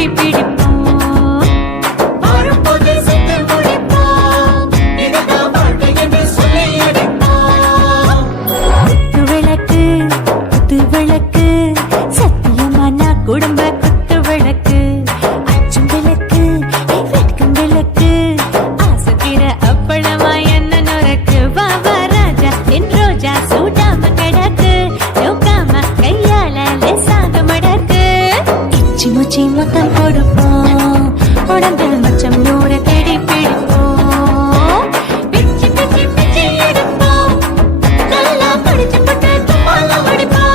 தேடி பிடிப்போம். வரும்போது சுத்தி முடிப்போம். இதுதான் வாழ்க்கை என்று சொல்லி அடிப்போம். குத்து விளக்கு குத்து விளக்கு சத்தியமான குடும்ப குத்து விளக்கு. அச்சும் விளக்கு வெட்கும் விளக்கு ஆசத்திர அப்பளமா என்ன நுறக்கு. வாவா ராஜா என் ரோஜா சூடாம கிடக்கு. யோகாம கையால லேசாக மடக்கு. இச்சி முச்சி மொத்தம் கொடுப்போம். உடம்பில் மச்சம் நூறு தேடி பிடிப்போம். பிச்சி பிச்சி பிச்சி எடுப்போம். நல்லா படிச்சு போட்டு துப்பால முடிப்போம்.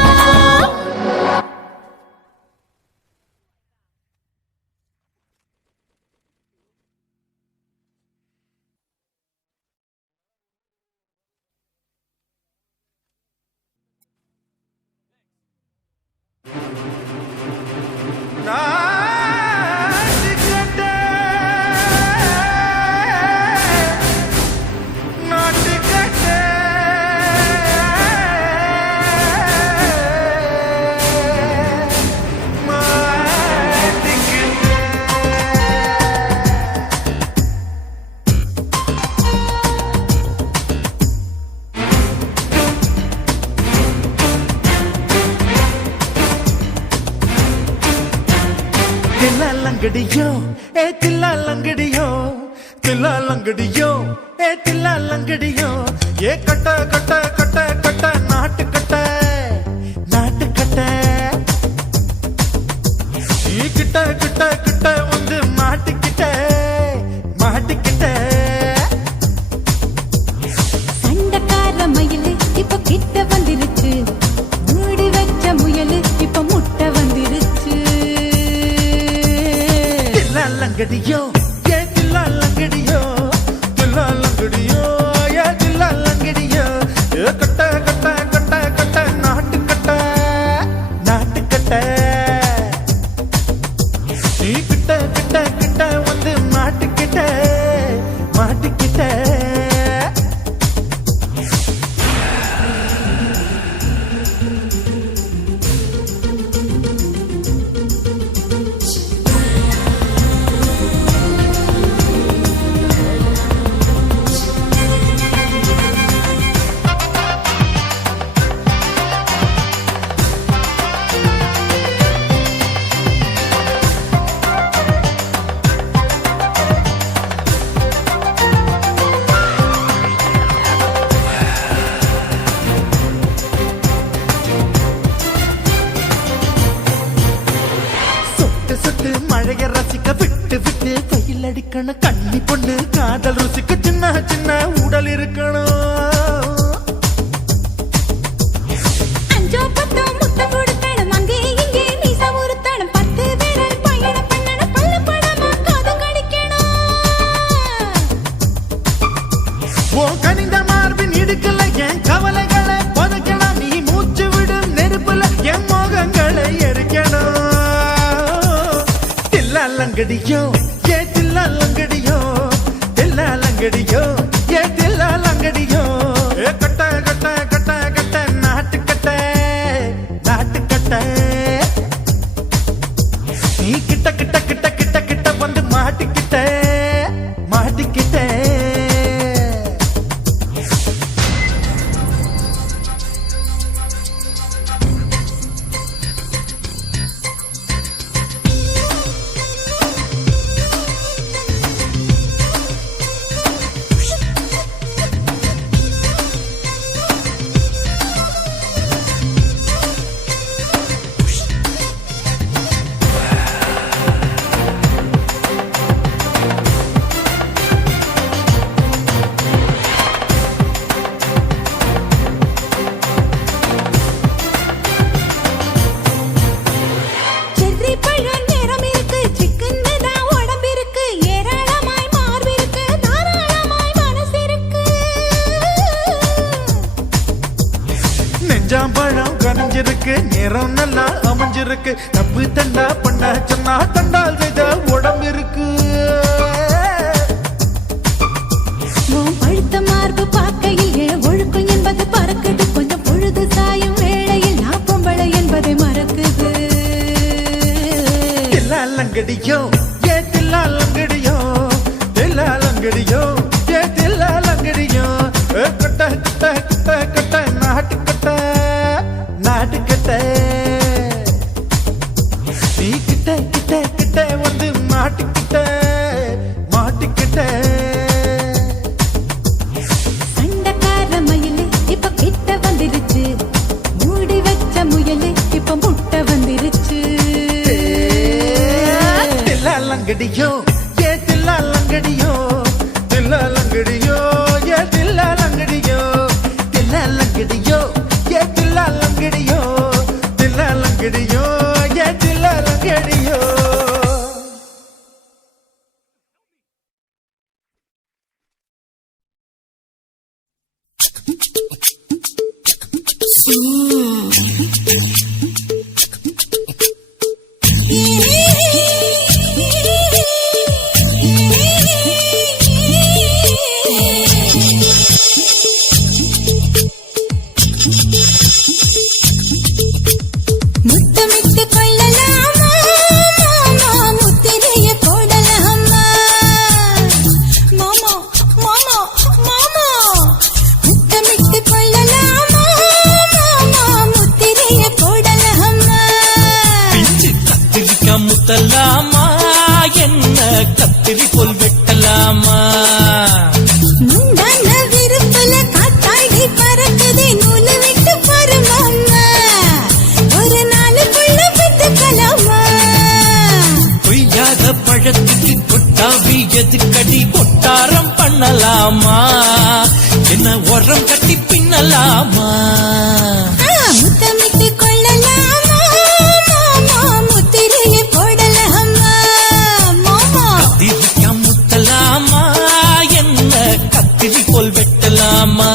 தில்லாலங்கடியோ ஏ தில்லாலங்கடியோ தில்லாலங்கடியோ ஏ தில்லாலங்கடியோ ஏ கட்ட கட்ட கட்ட கட்ட நாட்டு கட்ட நாட்டு கட்ட நீ கிட்ட கிட்ட கிட்ட வந்து மாட்டிக்கிட்ட மாட்டிக்கிட்ட. சண்டக்கார மயிலு இப்ப கிட்ட வந்துருச்சு. மூடி வச்ச முயலு இப்ப முட்டை வந்துருச்சு. தில்லாலங்கடியோ ஏ தில்லாலங்கடியோ தில்லாலங்கடியோ ஏ தில்லாலங்கடியோ ஏ கட்ட கட்ட கட்ட கட்ட நாட்டு கட்ட நாட்டு கட்ட நீ கிட்ட கிட்ட கிட்ட வந்து மாட்டிக்கிட்ட மாட்டிக்கிட்ட. சொட்டு சொட்டு மழைய ரசிக்க விட்டு விட்டு கையில் அடிக்கணும். கண்ணி பொண்ணு காதல் ருசிக்க சின்ன சின்ன உடல் இருக்கணும். அஞ்சோ பத்தோ முத்தம் கொடுக்கணும். அங்கே இங்கே மீசா உறுத்தணும். 10 விரல் பயணம் பண்ணணும். பல்ல படமா காது கடிக்கணும். ஓ கனிந்த மார்பின் இடுக்கல என் கவலைகளை புதைக்கணும். நீ மூச்சு விடும் நெருப்புல என் மோகங்களை எரிக்கணும். தில்லாலங்கடியோ ஏ தில்லாலங்கடியோ தில்லாலங்கடியோ ஏ தில்லாலங்கடியோ ஏ கட்ட கட்ட கட்ட கட்ட நாட்டு கட்ட நாட்டு கட்ட நீ கிட்ட கிட்ட கிட்ட கிட்ட கிட்ட வந்து மாட்டிக்கிட்ட மாட்டிக்கிட்ட. செர்ரி பழம் நேரம் இருக்கு. சிக்கன்னு தான் உடம்பு இருக்கு. ஏராளமாய் மார்பு இருக்கு. தாராளமாய் மனசு இருக்கு. நெஞ்சாம்பழம் கனிஞ்சிருக்கு. நேரம் நல்லா அமைஞ்சிருக்கு. தப்பு தண்டா பண்ண சொன்னா தண்டால் செய்த உடம்பு இருக்கு. உன் பழுத்த மார்பு பார்க்கையில் என் ஒழுக்கம் என்பது பறக்குது. கொஞ்சம் பொழுது சாயும் வேளையில் நான் பொம்பளை என்பதை மறக்குது. தில்லாலங்கடியோ ஏ தில்லாலங்கடியோ தில்லாலங்கடியோ ஏ தில்லாலங்கடியோ கட்ட கட்ட கட்ட கட்ட நாட்டு கட்ட நீ கிட்ட கிட்ட கிட்ட வந்து மாட்டிக்கிட்ட மாட்டிக்கிட்ட சண்டக்கார மயிலு இப்ப கிட்ட வந்துருச்சு மூடி வச்ச முயலு இப்ப முட்டை வந்துருச்சு தில்லாலங்கடியோ ஏ தில்லாலங்கடியோ தில்லாலங்கடியோ ஏ தில்லாலங்கடியோ தில்லாலங்கடியோ ஏ தில்லாலங்கடியோ தில்லாலங்கடியோ ஏ தில்லாலங்கடியோ முத்தமிட்டு கொள்ளலாமா மாமா முத்திரைய போடலாமா மாமா மாமா மாமா முத்தமிட்டு கொள்ளலாமா மாமா முத்திரைய போடலாமா பிஞ்சு கத்திரிக்கா முத்தலாமா என்ன கத்திரி போல் வெட்டலாமா முந்தான விருப்பல காத்தாடி பறக்குதே நூலு விட்டு பருமாமா ஒரு நாளுக்குள்ள பெற்றுக்கலாமா பொய்யாத பழத்துக்கு கொட்டாவி எதுக்கடி கொட்டாரம் பண்ணலாமா என்ன உரம் கட்டி பின்னலாமா முத்தமிட்டு கொள்ளலாமா மாமா முத்திரைய போடலாமா மாமா கத்திரிக்கா முத்தலாமா என்ன கத்திரி போல் வெட்டலாமா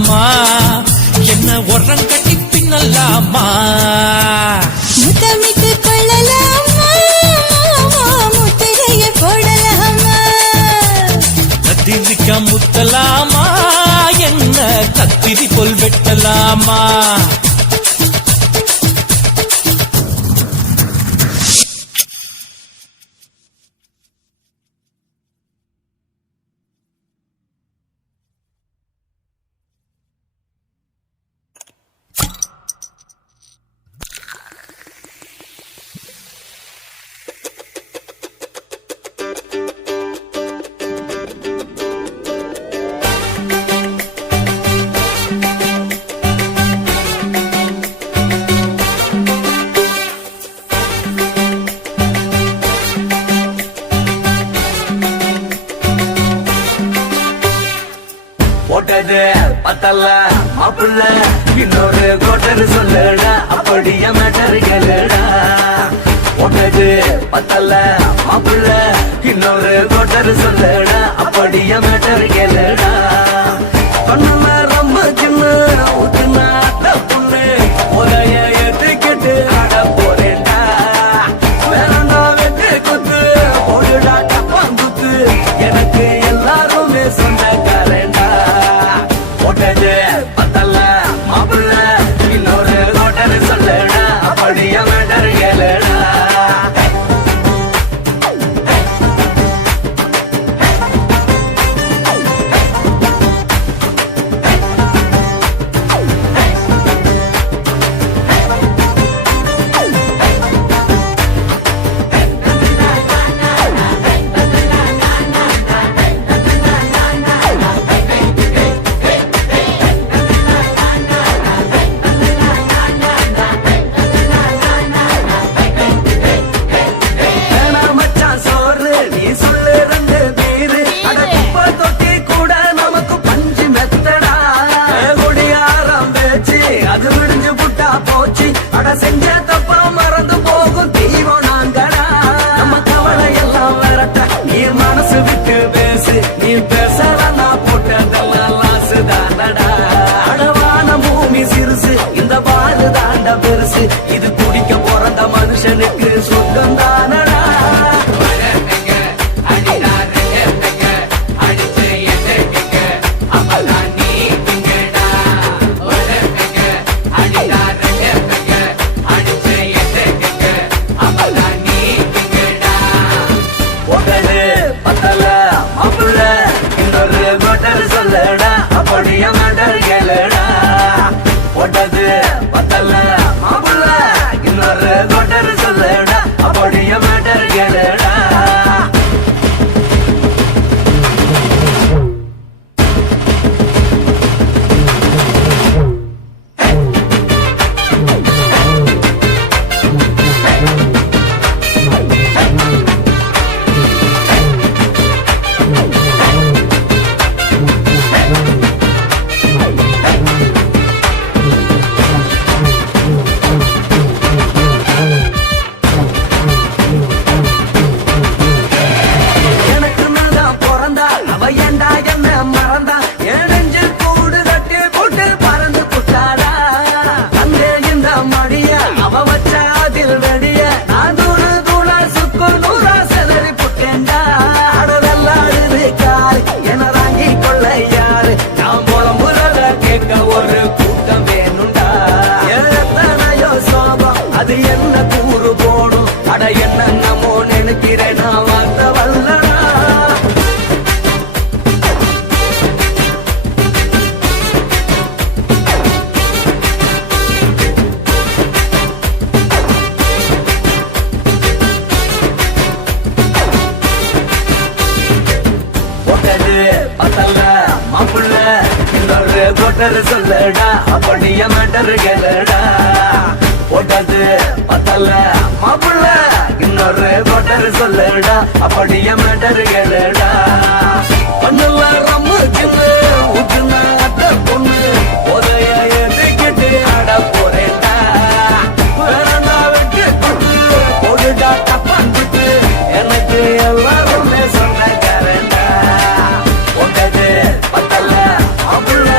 பண்ணலாமா என்ன உரம் கட்டி பின்னலாமா முத்தமிட்டு கொள்ளலாமா முத்திரையை போடலாமா கத்திரிக்க முத்தலாமா என்ன கத்திரி போல் வெட்டலாமா போட்டது பத்தல்ல மாப்பிள்ள இன்னொரு கோட்டர் சொல்லுடா அப்படியே மேட்டர் கேளுடா போட்டது பத்தல்ல மாப்பிள்ள இன்னொரு கோட்டர் சொல்லுடா அப்படியே மேட்டர் கேளுடா கண்ணுல ரொம்ப சின்ன ஊத்துனா பொண்ணு உரைய ஏத்துக்கிட்டு ஆட போறேன்டா வேறண்டா வெட்டு குத்து போடுடா டப்பாங்குத்து எனக்கு எல்லாருமே சொந்தக்காரன்டா போட்டது பத்தல்ல மாப்பிள்ள இன்னொரு கோட்டர் சொல்லுடா அப்படியே மேட்டர் கேளுடா வேணா மச்சான் சோறு நீ சொல்லு ரெண்டு பீரு அட குப்பை தொட்டி கூட நமக்கு பஞ்சு மெத்தடா குடியாரம் பேச்சு அது விடிஞ்சு புட்டா போச்சு அட செஞ்ச தப்பா மறந்து போகும் தீவம் நாங்கடா நம்ம கவலை எல்லாம் விரட்ட நீ மனசு விட்டு பேசு நீ பேசலாம் நான் போட்டதெல்லாம் லாசு தானடா அடவான பூமி சிறுசு இந்த பாலு தாண்ட பெருசு இது குடிக்க பிறந்த மனுஷனுக்கு சொந்தம் தானடா போட்டது பத்தல மாப்பிள்ள இன்னொரு கோட்டர் சொல்லுடா அப்படியே மேட்டர் கேளுடா போட்டது பத்தல மாப்பிள்ள இன்னொரு கோட்டர் சொல்லுடா அப்படியே மேட்டர் கேளுடா எனக்கு தான் பிறந்தா அவ ஏண்டா என்ன மறந்தா என் நெஞ்சில் கூடு கட்டி போட்டு பறந்து புட்டாடா அங்கே இந்த மடிய அவ வச்ச அதில் வெடிய நான் தூணு தூளா சுக்கு நூறா செதறி புட்டேன்டா அடவெல்லாடுது கால் என வாங்கி கொள்ள யாரு நான் புலம்புறத கேட்க ஒரு கூட்டம் வேணும்டா எத்தனையோ சோபம் அது என்ன கூறு போடும் அட என்னமோ நினைக்கிறேன் நான் வார்த்தை வல்லடா போட்டது பத்தல்ல மாப்பிள்ள இன்னொரு கோட்டர் சொல்லுடா அப்படியே மேட்டர் கேளுடா போட்டது பத்தல்ல மாப்பிள்ள இன்னொரு கோட்டர் சொல்லுடா அப்படியே மேட்டர் கேளுடா பண்ணுல ரொம்ப சின்ன ஊத்துனா அத்த பொண்ணு உதய எதுக்கிட்டு ஆட போறேன்டா வேறண்டா வெட்டு குத்து போடுடா டப்பான் எனக்கு எல்லாருமே சொந்தக்காரன்டா போட்டது பத்தல்ல மாப்பிள்ள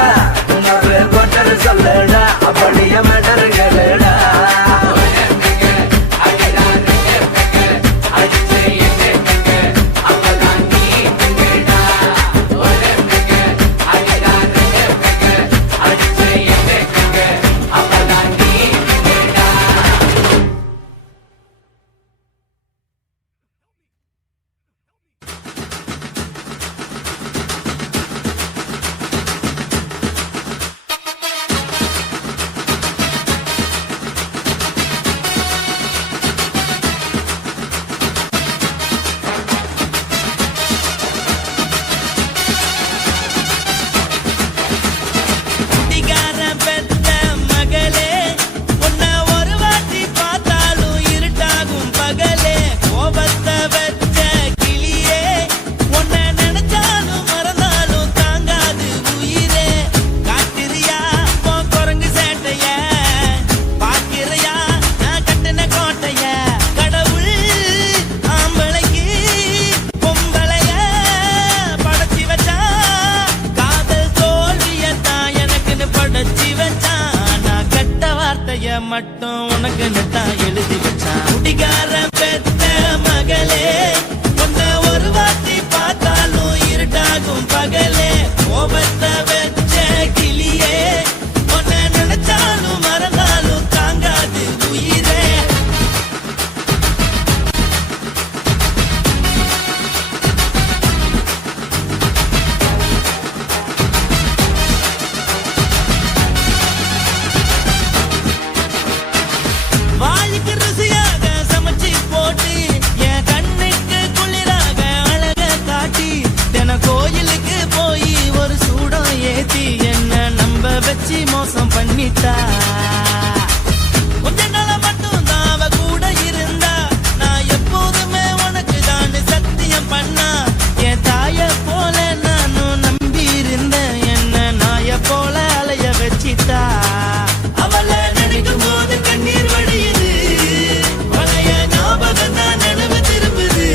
வார்த்தைய மட்டும் உனக்கு தான் எழுதி வச்சான் குடிகார பெத்த மகளே உன்னை ஒரு வார்த்தை பார்த்தாலும் இருட்டாகும் பகலே கோபத்தை வச்ச கிளியே உன்னை நினைச்சாலும் மறந்தாலும் தாங்காது உயிரே வாய்க்கு ருசியாக சமைச்சு போட்டு என் கண்ணுக்கு குளிராக அழக காட்டி தின கோயிலுக்கு போய் ஒரு சூடம் ஏத்தி என்ன நம்ப வச்சு மோசம் பண்ணிட்டா கொஞ்ச நாள மட்டும் தான் அவ கூட இருந்தா நான் எப்போதுமே உனக்கு தான் சத்தியம் பண்ணா என் தாய போல நானும் நம்பி இருந்தேன் என்ன நாய போல அலைய வச்சிட்டா அவளை நினைக்கும் போது கண்ணீர் வடியுது பழைய ஞாபகம் தான் நினைவு திரும்புது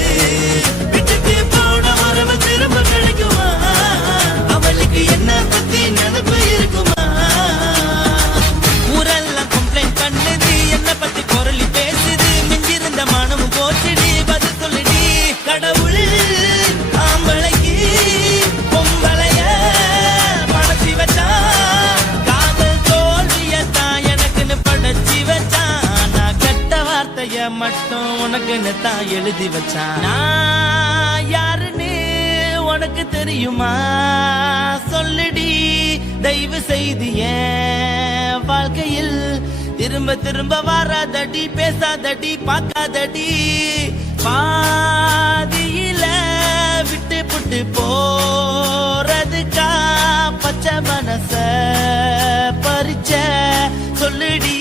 விட்டுட்டு போன உறவு திரும்ப கிடைக்குமா அவளுக்கு என்ன பத்தி நினைப்பு இருக்குமா ஊரெல்லாம் கம்ப்ளைண்ட் பண்ணுது என்ன பத்தி குரலி பேசுது மிஞ்சிருந்த மானமும் போச்சுடி பதில் சொல்லுடி கடவுள் ஆம்பளைக்கு பொம்பளைய மனசி வச்சா காதல் தோல்வியத்தான் எனக்குன்னு படைச்சி வச்சான் நான் கெட்ட வார்த்தைய மட்டும் உனக்குன்னு தான் எழுதி வச்சான் நான் யாருன்னு உனக்கு தெரியுமா சொல்லுடி தயவு செய்து என் வாழ்க்கையில் திரும்ப திரும்ப வராதடி பேசாதடி பார்க்காதடி பாதியில விட்டு புட்டு போறதுக்கா பச்சை மனச பறிச்ச சொல்லுடி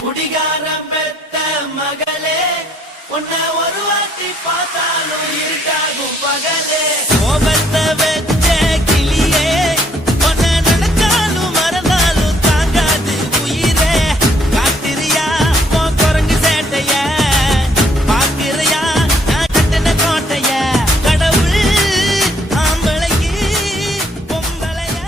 குடிகாரம் பெத்த மகளே உன்னை ஒரு வாட்டி பார்த்தாலும் இருட்டாகும் பகலே கோபத்தை வச்ச கிளியே உன்னை நினைச்சாலும் மறந்தாலும் தாங்காது உயிரே காத்திரியா உன் குரங்கு சேட்டைய பாக்கிறியா நான் கட்டின கோட்டைய கடவுள் ஆம்பளைக்கு பொம்பளைய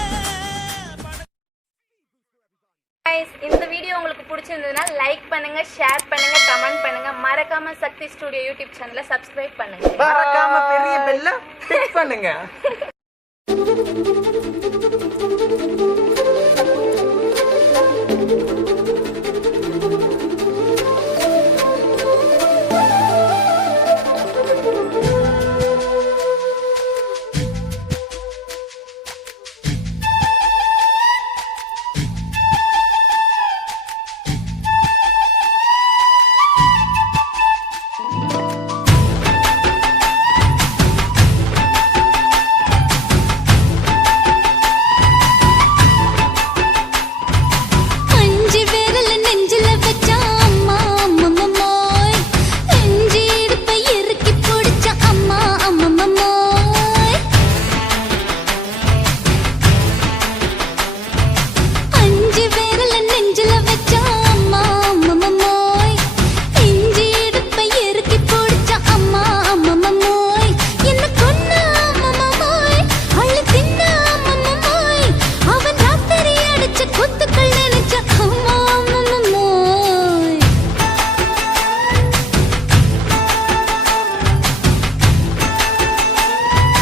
Guys, இந்த வீடியோ உங்களுக்கு பிடிச்சிருந்ததுன்னா லைக் பண்ணுங்க, ஷேர் பண்ணுங்க, கமெண்ட் பண்ணுங்க, மறக்காம சக்தி ஸ்டுடியோ யூடியூப் சேனலை சப்ஸ்கிரைப் பண்ணுங்க. மறக்காம பெரிய பெல்ல கிளிக் பண்ணுங்க.